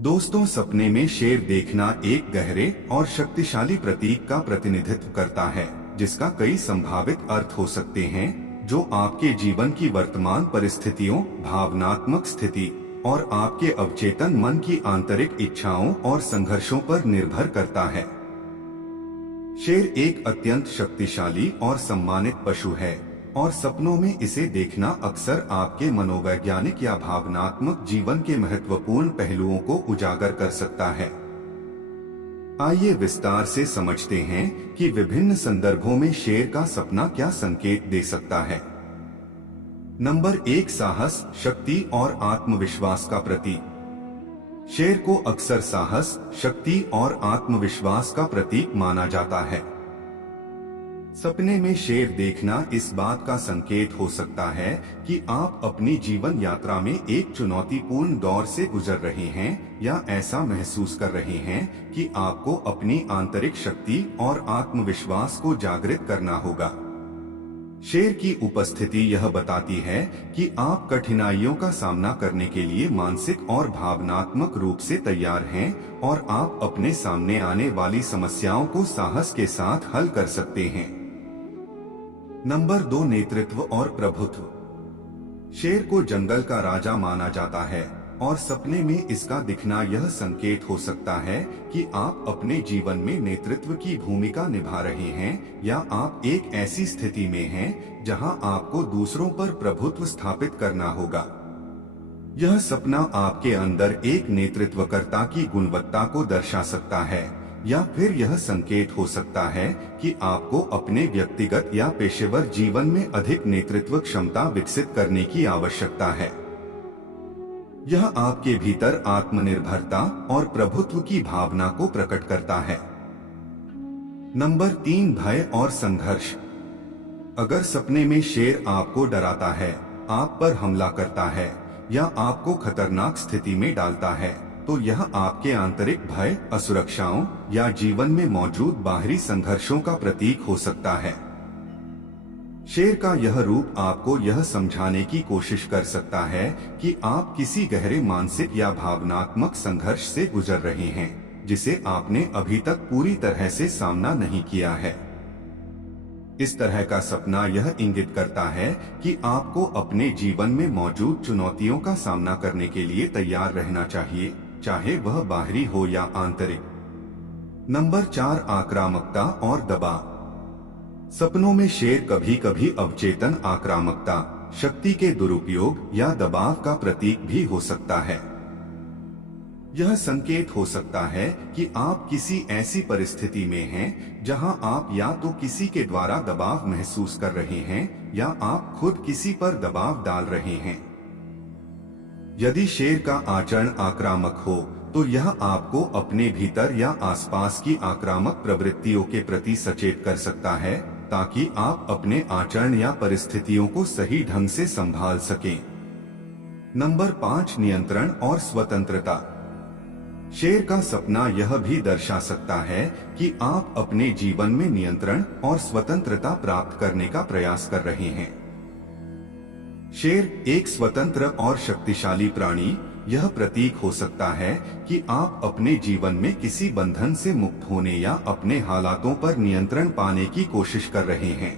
दोस्तों, सपने में शेर देखना एक गहरे और शक्तिशाली प्रतीक का प्रतिनिधित्व करता है, जिसका कई संभावित अर्थ हो सकते हैं, जो आपके जीवन की वर्तमान परिस्थितियों, भावनात्मक स्थिति और आपके अवचेतन मन की आंतरिक इच्छाओं और संघर्षों पर निर्भर करता है। शेर एक अत्यंत शक्तिशाली और सम्मानित पशु है और सपनों में इसे देखना अक्सर आपके मनोवैज्ञानिक या भावनात्मक जीवन के महत्वपूर्ण पहलुओं को उजागर कर सकता है। आइए विस्तार से समझते हैं कि विभिन्न संदर्भों में शेर का सपना क्या संकेत दे सकता है। नंबर 1, साहस, शक्ति और आत्मविश्वास का प्रतीक। शेर को अक्सर साहस, शक्ति और आत्मविश्वास का प्रतीक माना जाता है। सपने में शेर देखना इस बात का संकेत हो सकता है कि आप अपनी जीवन यात्रा में एक चुनौतीपूर्ण दौर से गुजर रहे हैं या ऐसा महसूस कर रहे हैं कि आपको अपनी आंतरिक शक्ति और आत्मविश्वास को जागृत करना होगा। शेर की उपस्थिति यह बताती है कि आप कठिनाइयों का सामना करने के लिए मानसिक और भावनात्मक रूप से तैयार हैं और आप अपने सामने आने वाली समस्याओं को साहस के साथ हल कर सकते हैं। नंबर 2, नेतृत्व और प्रभुत्व। शेर को जंगल का राजा माना जाता है और सपने में इसका दिखना यह संकेत हो सकता है कि आप अपने जीवन में नेतृत्व की भूमिका निभा रहे हैं या आप एक ऐसी स्थिति में हैं जहां आपको दूसरों पर प्रभुत्व स्थापित करना होगा। यह सपना आपके अंदर एक नेतृत्वकर्ता की गुणवत्ता को दर्शा सकता है या फिर यह संकेत हो सकता है कि आपको अपने व्यक्तिगत या पेशेवर जीवन में अधिक नेतृत्व क्षमता विकसित करने की आवश्यकता है। यह आपके भीतर आत्मनिर्भरता और प्रभुत्व की भावना को प्रकट करता है। नंबर 3, भय और संघर्ष। अगर सपने में शेर आपको डराता है, आप पर हमला करता है या आपको खतरनाक स्थिति में डालता है, तो यह आपके आंतरिक भय, असुरक्षाओं या जीवन में मौजूद बाहरी संघर्षों का प्रतीक हो सकता है। शेर का यह रूप आपको यह समझाने की कोशिश कर सकता है कि आप किसी गहरे मानसिक या भावनात्मक संघर्ष से गुजर रहे हैं, जिसे आपने अभी तक पूरी तरह से सामना नहीं किया है। इस तरह का सपना यह इंगित करता है कि आपको अपने जीवन में मौजूद चुनौतियों का सामना करने के लिए तैयार रहना चाहिए, चाहे वह बाहरी हो या आंतरिक। नंबर 4, आक्रामकता और दबाव। सपनों में शेर कभी कभी अवचेतन आक्रामकता, शक्ति के दुरुपयोग या दबाव का प्रतीक भी हो सकता है। यह संकेत हो सकता है कि आप किसी ऐसी परिस्थिति में हैं जहां आप या तो किसी के द्वारा दबाव महसूस कर रहे हैं या आप खुद किसी पर दबाव डाल रहे हैं। यदि शेर का आचरण आक्रामक हो तो यह आपको अपने भीतर या आसपास की आक्रामक प्रवृत्तियों के प्रति सचेत कर सकता है, ताकि आप अपने आचरण या परिस्थितियों को सही ढंग से संभाल सकें। नंबर 5, नियंत्रण और स्वतंत्रता। शेर का सपना यह भी दर्शा सकता है कि आप अपने जीवन में नियंत्रण और स्वतंत्रता प्राप्त करने का प्रयास कर रहे हैं। शेर एक स्वतंत्र और शक्तिशाली प्राणी, यह प्रतीक हो सकता है कि आप अपने जीवन में किसी बंधन से मुक्त होने या अपने हालातों पर नियंत्रण पाने की कोशिश कर रहे हैं।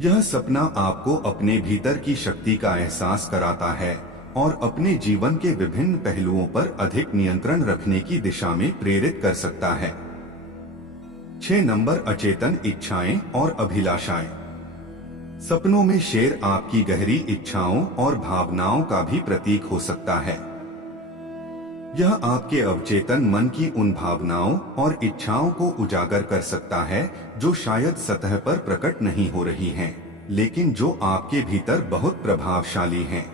यह सपना आपको अपने भीतर की शक्ति का एहसास कराता है और अपने जीवन के विभिन्न पहलुओं पर अधिक नियंत्रण रखने की दिशा में प्रेरित कर सकता है। 6 नंबर, अचेतन इच्छाएं और अभिलाषाएं। सपनों में शेर आपकी गहरी इच्छाओं और भावनाओं का भी प्रतीक हो सकता है। यह आपके अवचेतन मन की उन भावनाओं और इच्छाओं को उजागर कर सकता है जो शायद सतह पर प्रकट नहीं हो रही हैं, लेकिन जो आपके भीतर बहुत प्रभावशाली हैं।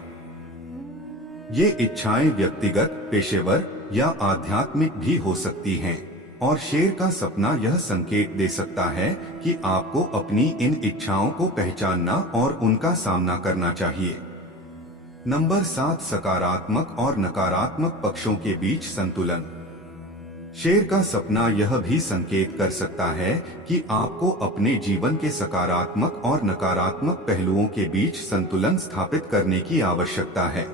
ये इच्छाएं व्यक्तिगत, पेशेवर या आध्यात्मिक भी हो सकती हैं और शेर का सपना यह संकेत दे सकता है कि आपको अपनी इन इच्छाओं को पहचानना और उनका सामना करना चाहिए। नंबर 7, सकारात्मक और नकारात्मक पक्षों के बीच संतुलन। शेर का सपना यह भी संकेत कर सकता है कि आपको अपने जीवन के सकारात्मक और नकारात्मक पहलुओं के बीच संतुलन स्थापित करने की आवश्यकता है।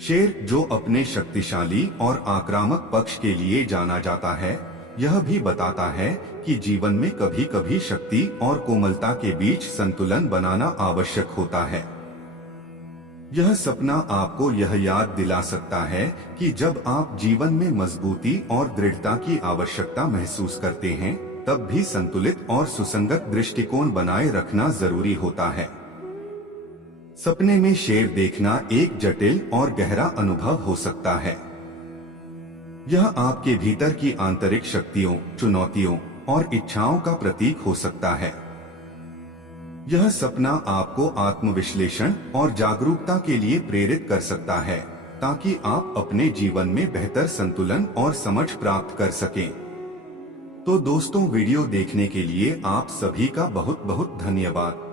शेर, जो अपने शक्तिशाली और आक्रामक पक्ष के लिए जाना जाता है, यह भी बताता है कि जीवन में कभी कभी शक्ति और कोमलता के बीच संतुलन बनाना आवश्यक होता है। यह सपना आपको यह याद दिला सकता है कि जब आप जीवन में मजबूती और दृढ़ता की आवश्यकता महसूस करते हैं, तब भी संतुलित और सुसंगत दृष्टिकोण बनाए रखना जरूरी होता है। सपने में शेर देखना एक जटिल और गहरा अनुभव हो सकता है। यह आपके भीतर की आंतरिक शक्तियों, चुनौतियों और इच्छाओं का प्रतीक हो सकता है। यह सपना आपको आत्मविश्लेषण और जागरूकता के लिए प्रेरित कर सकता है, ताकि आप अपने जीवन में बेहतर संतुलन और समझ प्राप्त कर सकें। तो दोस्तों, वीडियो देखने के लिए आप सभी का बहुत बहुत धन्यवाद।